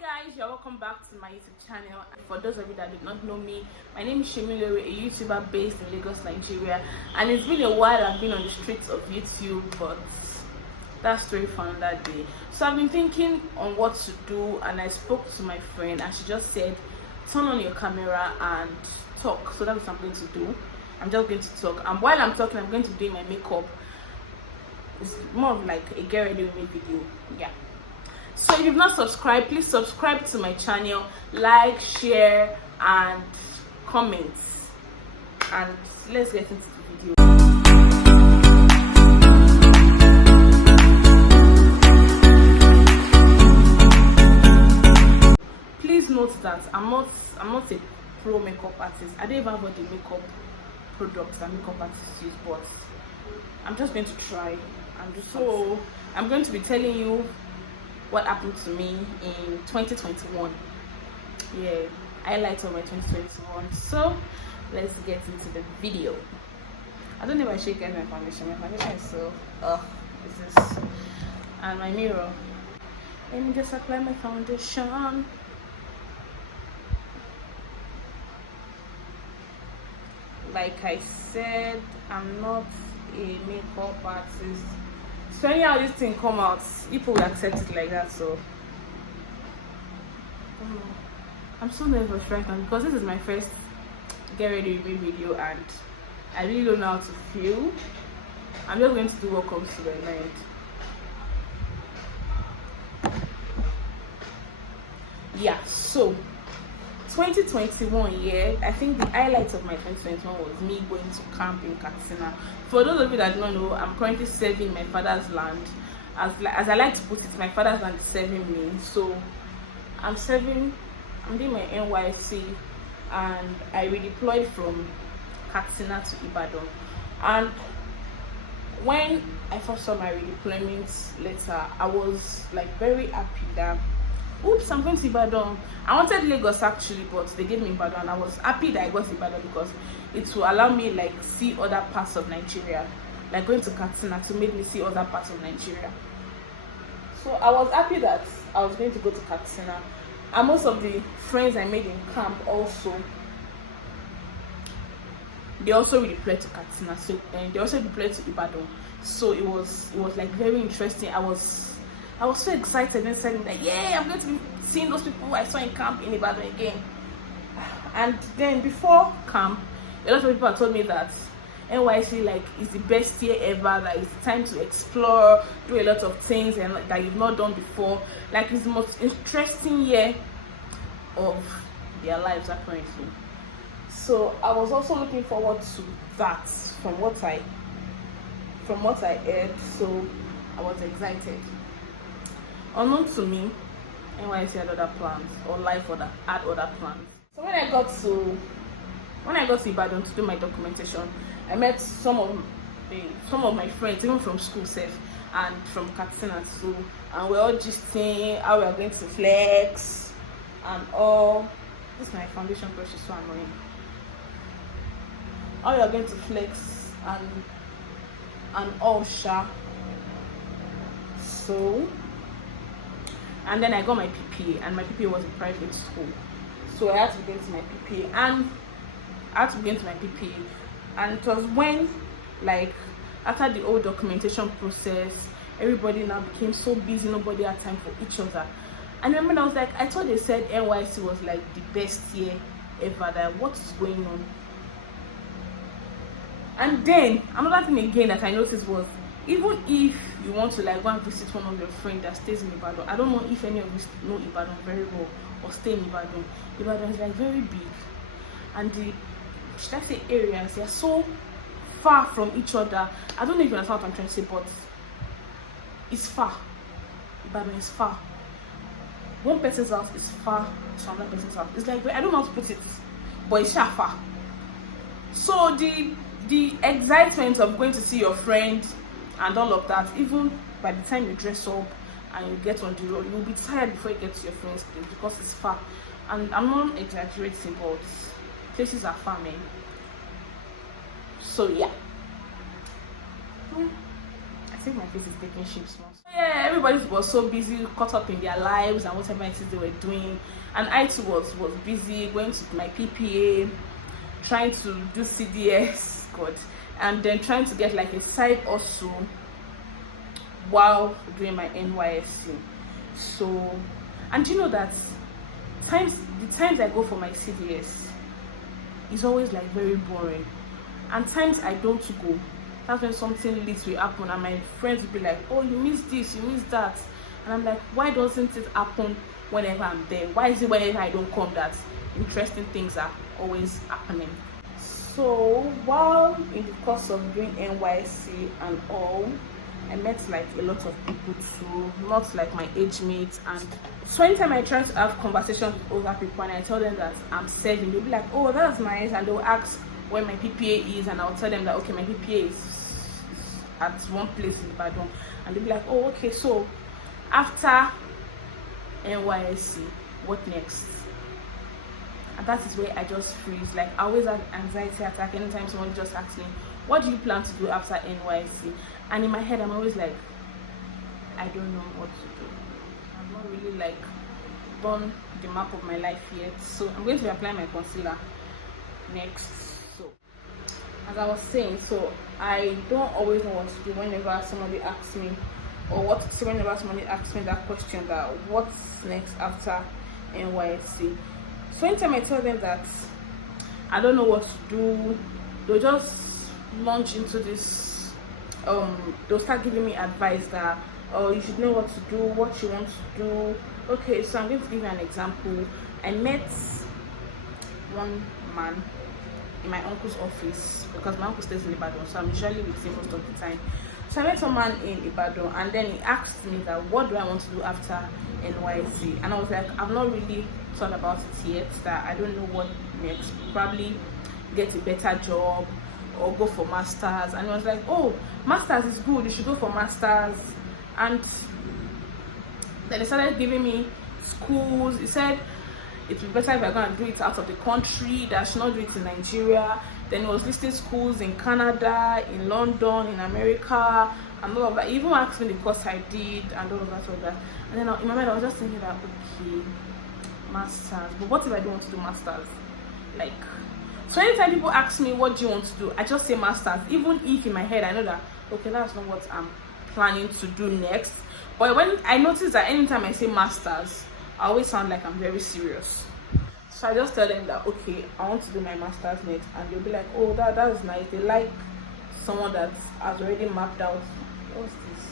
Guys, you're welcome back to my YouTube channel. For those of you that do not know me, my name is Shemilore, a YouTuber based in Lagos, Nigeria, and it's been a while I've been on the streets of YouTube, but that story for another day. So I've been thinking on what to do, and I spoke to my friend and she just said turn on your camera and talk. So that's what I'm going to do. I'm just going to talk, and while I'm talking I'm going to do my makeup. It's more of like a get ready with me video. Yeah. So if you've not subscribed, please subscribe to my channel, like, share and comment, and let's get into the video. Please note that I'm not a pro makeup artist. I don't even have all the makeup products that makeup artists use, but I'm just going to try and do so. I'm going to be telling you what happened to me in 2021. Yeah, highlights of my 2021. So let's get into the video. I don't know if I should get my foundation. My foundation is so this is, and my mirror. Let me just apply my foundation. Like I said, I'm not a makeup artist. So anyhow this thing come out, people will accept it like that. So I'm so nervous right now because this is my first get ready with me video and I really don't know how to feel. I'm just going to do what comes to my mind. Yeah, so 2021, yeah, I think the highlight of my 2021 was me going to camp in Katsina. For those of you that don't know, I'm currently serving my father's land. As I like to put it, my father's land is serving me. So I'm doing my NYC, and I redeployed from Katsina to Ibadan. And when I first saw my redeployment letter, I was like very happy that oops, I'm going to Ibadan. I wanted Lagos actually, but they gave me Ibadan. I was happy that I got Ibadan because it will allow me like see other parts of Nigeria. Like going to Katsina to make me see other parts of Nigeria. So I was happy that I was going to go to Katsina. And most of the friends I made in camp also, they also redeployed to Katsina. So and they also redeployed to Ibadan. So it was like very interesting. I was so excited and saying that yeah, I'm going to be seeing those people I saw in camp in Ibadan again. And then before camp, a lot of people have told me that NYC like is the best year ever, that it's time to explore, do a lot of things and that you've not done before. Like it's the most interesting year of their lives apparently. So I was also looking forward to that from what I heard. So I was excited. Unknown to me, NYC had other plans, or life had other plans. So when I got to Ibadan to do my documentation, I met some of my friends, even from school safe and from Katsina too, and we're all just saying how we're going to flex and all. This is my foundation brush, is so annoying. How we are going to flex and all sha. So. And then I got my PPA, and my PPA was a private school, so I had to get into my PPA, and it was when, like, after the whole documentation process, everybody now became so busy, nobody had time for each other. And I remember I was like, I thought they said NYC was like the best year ever, that what is going on? And then another thing again that I noticed was, even if you want to like go and visit one of your friends that stays in Ibadan, I don't know if any of you know Ibadan very well or stay in Ibadan. Ibadan is like very big, and the should I say areas, they are so far from each other. I don't know if you understand what I'm trying to say, but it's far. Ibadan is far. One person's house is far to another person's house. It's like, I don't know how to put it, but it's far. So the excitement of going to see your friend and all of that, even by the time you dress up and you get on the road, you'll be tired before you get to your friend's place because it's far. And I'm not exaggerating, but places are far, man. So yeah, I think my face is taking shape small. Yeah, everybody was so busy, caught up in their lives and whatever it is they were doing. And I too was busy going to my PPA, trying to do CDS, God, and then trying to get like a side hustle while doing my NYSC. So, and you know that the times I go for my CDS is always like very boring, and times I don't go, that's when something lit will happen, and my friends will be like, oh, you missed this, you missed that, and I'm like, why doesn't it happen whenever I'm there? Why is it whenever I don't come that interesting things are always happening? So while in the course of doing NYC and all, I met like a lot of people too, not like my age mates. And so anytime I try to have conversations with older people and I tell them that I'm 7, they'll be like, oh, that's nice, and they'll ask where my PPA is, and I'll tell them that okay, my PPA is at one place in Ibadan, and they'll be like, oh, okay, so after NYSC, what next? And that is where I just freeze. Like, I always have anxiety attack anytime someone just asks me, what do you plan to do after NYC? And in my head, I'm always like, I don't know what to do. I've not really like done the map of my life yet. So I'm going to apply my concealer next. So as I was saying, so I don't always know what to do whenever somebody asks me, whenever somebody asks me that question, that what's next after NYC. So anytime I tell them that I don't know what to do, they'll just launch into this, they'll start giving me advice that, oh, you should know what to do, what you want to do. Okay, so I'm going to give you an example. I met one man in my uncle's office, because my uncle stays in Ibadan, so I'm usually with him most of the time. So I met someone in Ibadan, and then he asked me that what do I want to do after NYC, and I was like, I've not really thought about it yet, that I don't know what next. Probably get a better job or go for masters. And he was like, oh, masters is good, you should go for masters. And then he started giving me schools. He said it would be better if I go and do it out of the country, that I should not do it in Nigeria. Then he was listing schools in Canada, in London, in America, and all of that. He even asked me the course I did and all of that. And then in my mind I was just thinking that, okay, masters, but what if I don't want to do masters? Like, so anytime people ask me what do you want to do, I just say masters, even if in my head I know that, okay, that's not what I'm planning to do next. But when I notice that anytime I say masters, I always sound like I'm very serious. So I just tell them that, okay, I want to do my masters next, and they'll be like, oh, that's nice. They like someone that has already mapped out, what's this?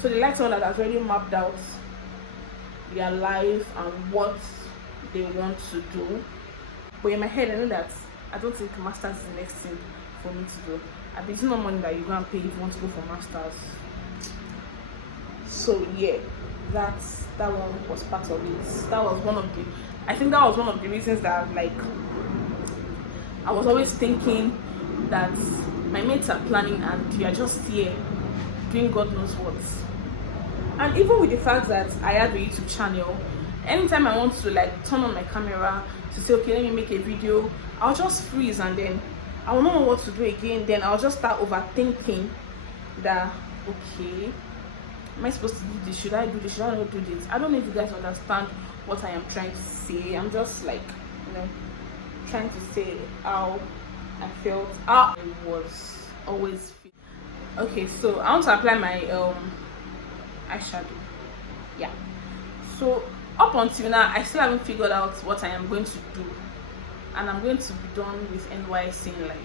So they like someone that has already mapped out their life and what they want to do. But in my head, I know that I don't think masters is the next thing for me to do. I mean, it's not money that you go and pay if you want to go for masters. So yeah, that one was part of it. That was one of the reasons that, like, I was always thinking that my mates are planning and you are just here doing God knows what. And even with the fact that I have a YouTube channel, anytime I want to like turn on my camera to say, okay, let me make a video, I'll just freeze, and then I will not know what to do again. Then I'll just start overthinking that, okay, am I supposed to do this? Should I do this? Should I not do this? I don't know if you guys understand what I am trying to say. I'm just like, trying to say how I felt, how I was always feeling. Okay, so I want to apply my eyeshadow. Yeah, so up until now I still haven't figured out what I am going to do, and I'm going to be done with NYC in like,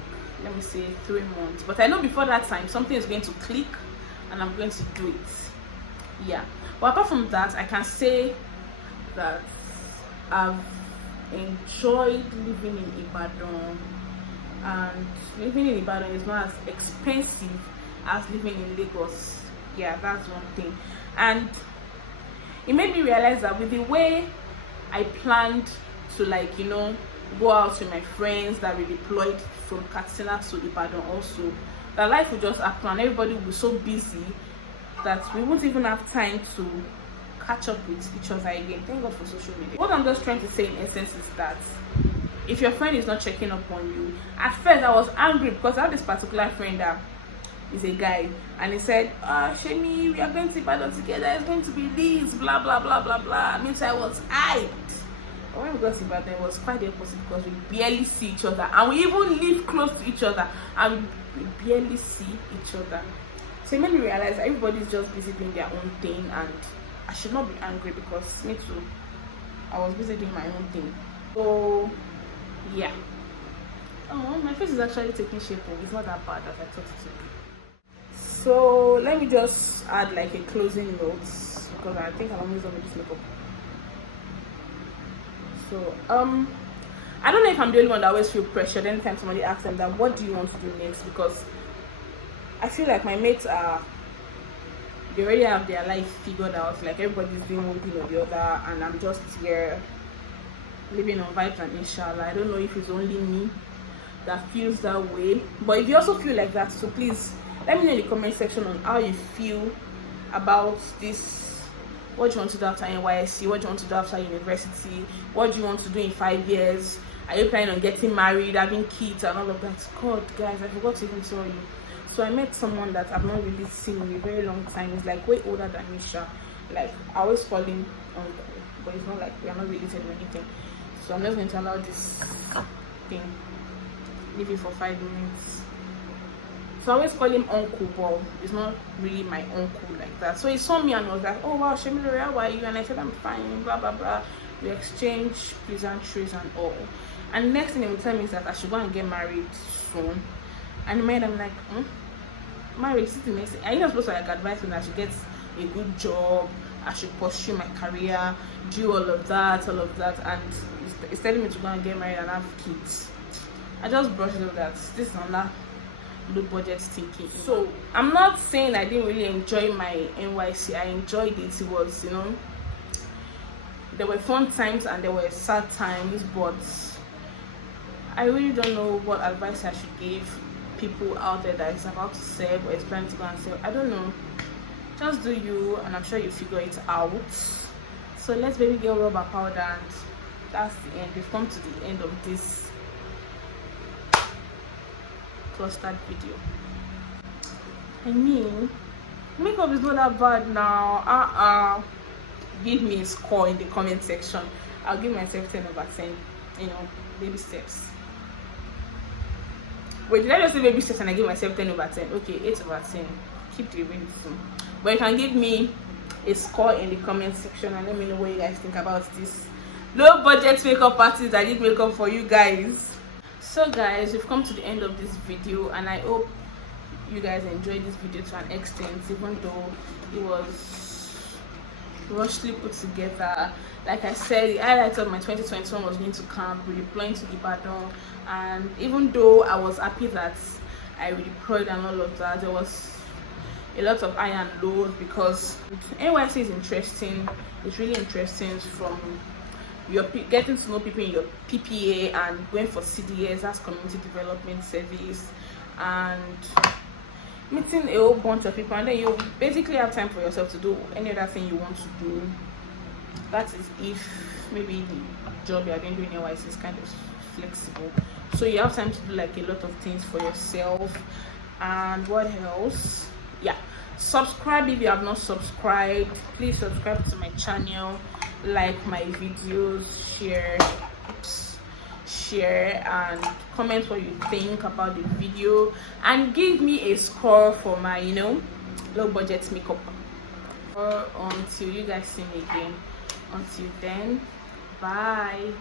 let me say, 3 months. But I know before that time something is going to click and I'm going to do it. Yeah, but apart from that, I can say that I've enjoyed living in Ibadan, and living in Ibadan is not as expensive as living in Lagos. Yeah, that's one thing. And it made me realize that with the way I planned to, like, go out with my friends that redeployed from Katsina to Ibadan also, that life would just happen and everybody would be so busy that we won't even have time to catch up with each other again. Thank God for social media. What I'm just trying to say in essence is that if your friend is not checking up on you. At first I was angry because I have this particular friend that is a guy, and he said, Shemi, we are going to Ibadan together, it's going to be this, blah blah blah blah blah. Means I was hyped. But when we got to Ibadan, it was quite the opposite because we barely see each other, and we even live close to each other, and we barely see each other. So it made me realize that everybody's just busy doing their own thing, and I should not be angry because me too, I was busy doing my own thing. So yeah. Oh, my face is actually taking shape. It's not that bad as I thought it would be. So let me just add like a closing note because I think I'm almost done with this makeup. So I don't know if I'm the only one that always feel pressured anytime somebody asks them that what do you want to do next, because I feel like my mates they already have their life figured out, like everybody's doing one thing or the other, and I'm just here living on vibes and inshallah. I don't know if it's only me that feels that way, but if you also feel like that, so please let me know in the comment section on how you feel about this. What do you want to do after NYSC? What do you want to do after university? What do you want to do in 5 years? Are you planning on getting married, having kids and all of that? God, guys, I forgot to even tell you. So I met someone that I've not really seen in a very long time. He's like way older than Misha. Like I always call him uncle, but it's not like we are not related or anything. So I'm just going to allow this thing leave it for 5 minutes. So I always call him uncle, but it's not really my uncle like that. So he saw me and was like, oh wow, Shemilore, how are you? And I said, I'm fine, blah blah blah. We exchanged pleasantries and all. And next thing he would tell me is that I should go and get married soon. And in my head I'm like, marriage is the next thing. Are you not supposed to like advise me that I should get a good job, I should pursue my career, do all of that, and he's telling me to go and get married and have kids. I just brushed over that. This is not low budget thinking. So I'm not saying I didn't really enjoy my NYC. I enjoyed it. It was, you know, there were fun times and there were sad times, but I really don't know what advice I should give people out there that is about to serve or is planning to go and serve. I don't know. Just do you, and I'm sure you figure it out. So let's baby girl rub our powder, and that's the end. We've come to the end of this clustered video. I mean, makeup is not that bad now. Give me a score in the comment section. I'll give myself 10 over 10. You know, baby steps. Wait, did I just say baby steps and I give myself 10 over 10? Okay, 8 over 10. Keep the reading soon. But you can give me a score in the comment section and let me know what you guys think about this low budget makeup artist that did makeup for you guys. So guys, we've come to the end of this video, and I hope you guys enjoyed this video to an extent, even though it was rushly put together. Like I said, the highlight of my 2021 was going to camp, redeploying to Ibadan, and even though I was happy that I redeployed and all of that, there was a lot of high and lows because NYC is interesting. It's really interesting from your getting to know people in your PPA and going for CDS, that's community development service, and meeting a whole bunch of people, and then you basically have time for yourself to do any other thing you want to do. That is if maybe the job you are doing NYC is kind of flexible, so you have time to do like a lot of things for yourself. And what else? Yeah, subscribe if you have not subscribed. Please subscribe to my channel, like my videos, share and comment what you think about the video, and give me a score for my, you know, low budget makeup. Or until you guys see me again, until then, bye.